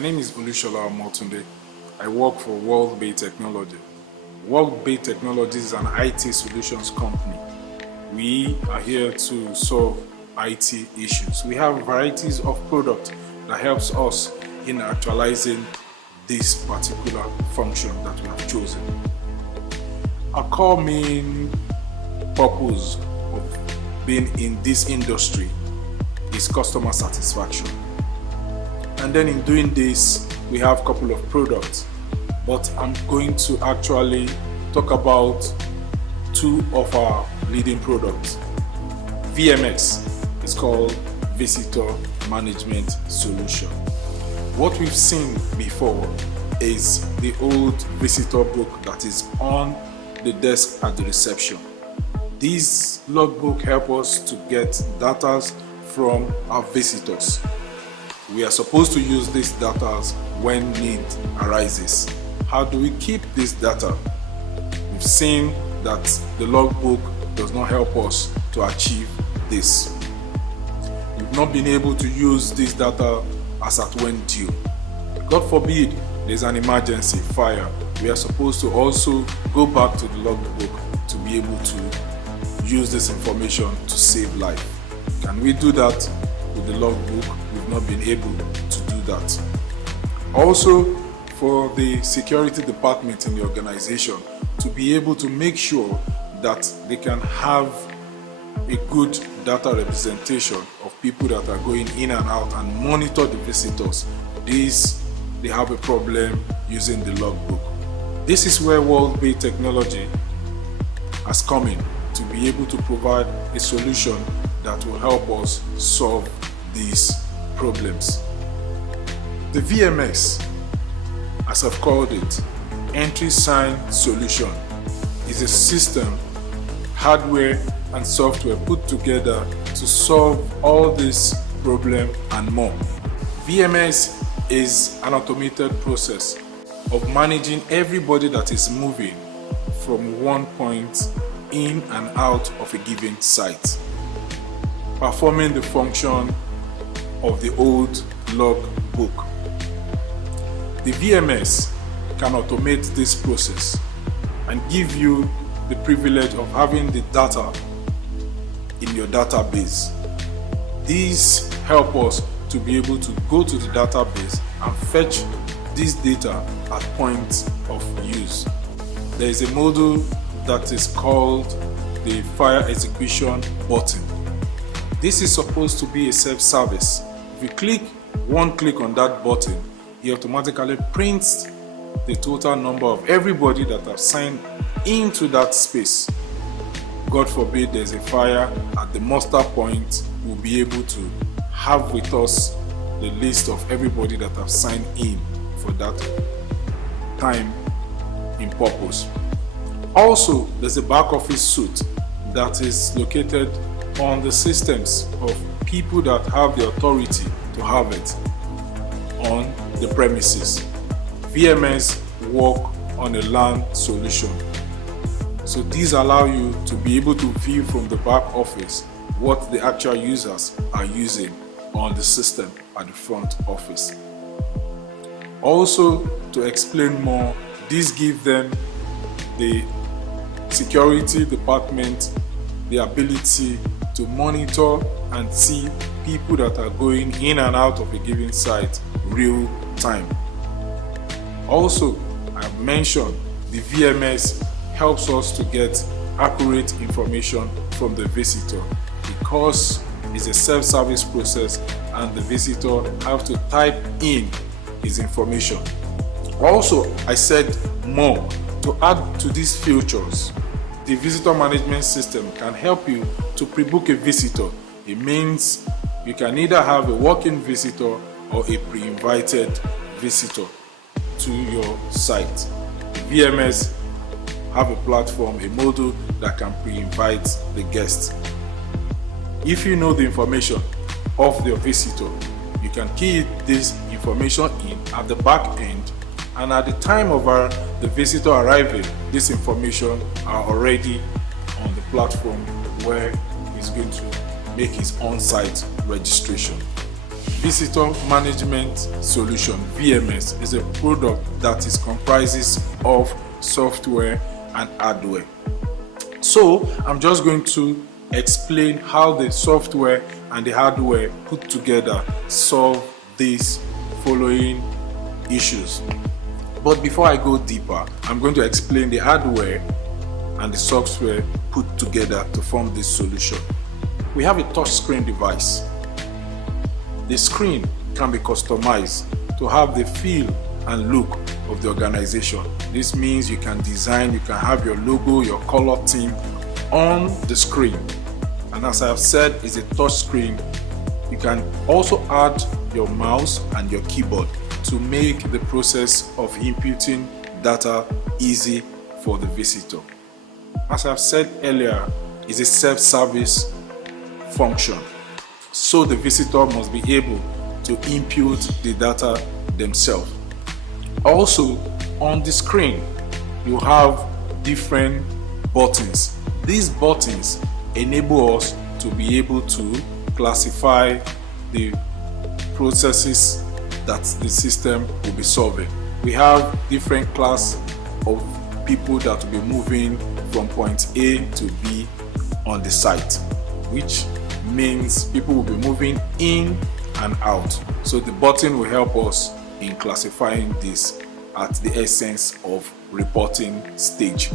name is Olushola Omotunde. I work for Worldbay Technology. Worldbay Technology is an IT solutions company. We are here to solve IT issues. We have varieties of products that helps us in actualizing this particular function that we have chosen. Our core main purpose of being in this industry is customer satisfaction. And then in doing this, we have a couple of products, but I'm going to actually talk about two of our leading products. VMS is called Visitor Management Solution. What we've seen before is the old visitor book that is on the desk at the reception. These logbook help us to get data from our visitors. We are supposed to use these data when need arises. How do we keep this data? We've seen that the logbook does not help us to achieve this. We've not been able to use this data as at when due. God forbid there's an emergency, fire. We are supposed to also go back to the logbook to be able to use this information to save life. Can we do that with the logbook? We've not been able to do that. Also, for the security department in the organization to be able to make sure that they can have a good data representation of people that are going in and out and monitor the visitors. They have a problem using the logbook. This is where Worldbay Technology has come in to be able to provide a solution that will help us solve these problems. The VMS, as I've called it, Entry Sign Solution, is a system, hardware and software put together to solve all this problem and more. VMS is an automated process of managing everybody that is moving from one point in and out of a given site, performing the function of the old log book. The VMS can automate this process and give you the privilege of having the data in your database. These help us to be able to go to the database and fetch this data at point of use. There is a module that is called the fire execution button. This is supposed to be a self-service. If you one click on that button, it automatically prints the total number of everybody that have signed into that space. God forbid there's a fire at the muster point, we'll be able to have with us the list of everybody that have signed in for that time in purpose. Also, there's a back office suite that is located on the systems of people that have the authority to have it on the premises. VMS work on a LAN solution. So these allow you to be able to view from the back office what the actual users are using on the system at the front office. Also, to explain more, this gives them, the security department, the ability to monitor and see people that are going in and out of a given site real time. Also, I've mentioned the VMS helps us to get accurate information from the visitor because it's a self-service process and the visitor have to type in his information. Also, I said more, to add to these features, the visitor management system can help you to pre-book a visitor. It means you can either have a walk-in visitor or a pre-invited visitor to your site. The VMS have a platform, a module that can pre-invite the guest. If you know the information of your visitor, you can key this information in at the back end, and at the time of the visitor arriving, this information are already on the platform where he's going to make his on-site registration. Visitor Management Solution, VMS, is a product that comprises of software and hardware. So I'm just going to explain how the software and the hardware put together solve these following issues. But before I go deeper, I'm going to explain the hardware and the software put together to form this solution. We have a touchscreen device. The screen can be customized to have the feel and look of the organization. This means you can design, you can have your logo, your color theme on the screen. And as I have said, it's a touch screen. You can also add your mouse and your keyboard to make the process of inputting data easy for the visitor. As I've said earlier, it's a self-service function. So the visitor must be able to input the data themselves. Also, on the screen, you have different buttons. These buttons enable us to be able to classify the processes that the system will be solving. We have different class of people that will be moving from point A to B on the site, which means people will be moving in and out. So the button will help us in classifying this at the essence of reporting stage.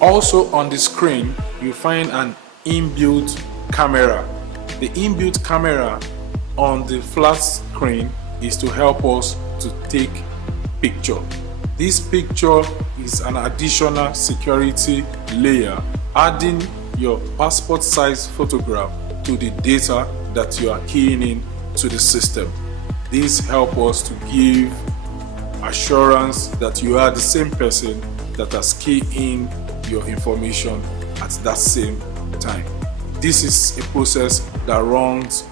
Also on the screen, you find an inbuilt camera. The inbuilt camera on the flat screen is to help us to take picture. This picture is an additional security layer, adding your passport size photograph to the data that you are keying in to the system. This helps us to give assurance that you are the same person that has keyed in your information at that same time. This is a process that runs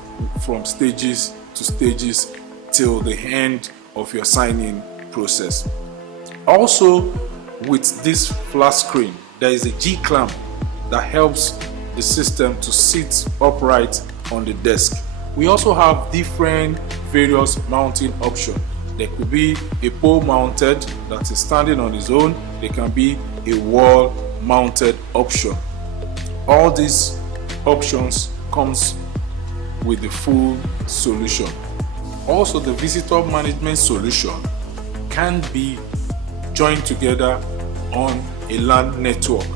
from stages to stages till the end of your sign-in process. Also, with this flat screen, there is a G-clamp that helps the system to sit upright on the desk. We also have different various mounting options. There could be a pole mounted that is standing on its own. There can be a wall mounted option. All these options comes with the full solution. Also, the visitor management solution can be joined together on a LAN network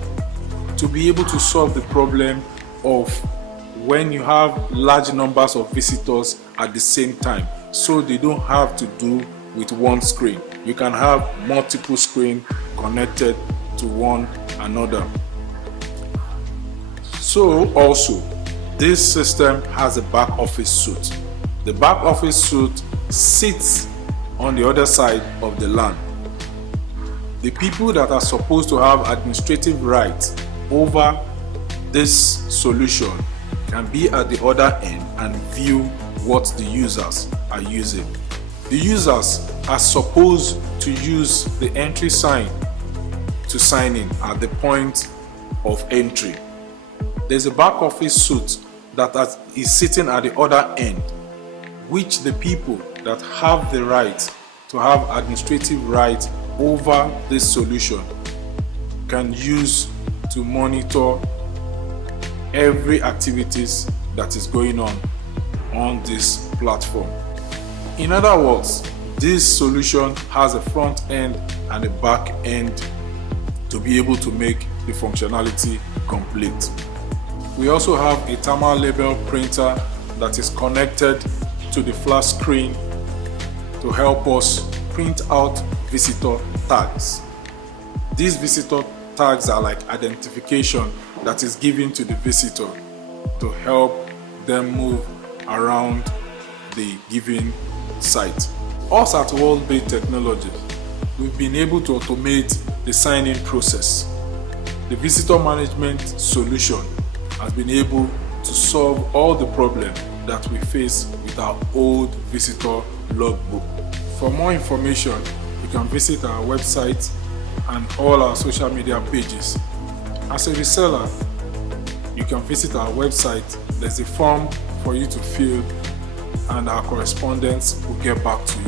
to be able to solve the problem of when you have large numbers of visitors at the same time, so they don't have to do with one screen. You can have multiple screens connected to one another. So also, this system has a back office suite. The back office suite sits on the other side of the LAN. The people that are supposed to have administrative rights over this solution can be at the other end and view what the users are using. The users are supposed to use the entry sign to sign in at the point of entry. There's a back office suite that is sitting at the other end, which the people that have the right to have administrative rights over this solution can use to monitor every activities that is going on this platform. In other words, this solution has a front end and a back end to be able to make the functionality complete. We also have a thermal label printer that is connected to the flat screen to help us print out visitor tags. These visitor tags are like identification that is given to the visitor to help them move around the given site. Us at Worldbay Technology, we've been able to automate the sign-in process. The visitor management solution has been able to solve all the problems that we face with our old visitor logbook. For more information, you can visit our website and all our social media pages. As a reseller, you can visit our website. There's a form for you to fill and our correspondents will get back to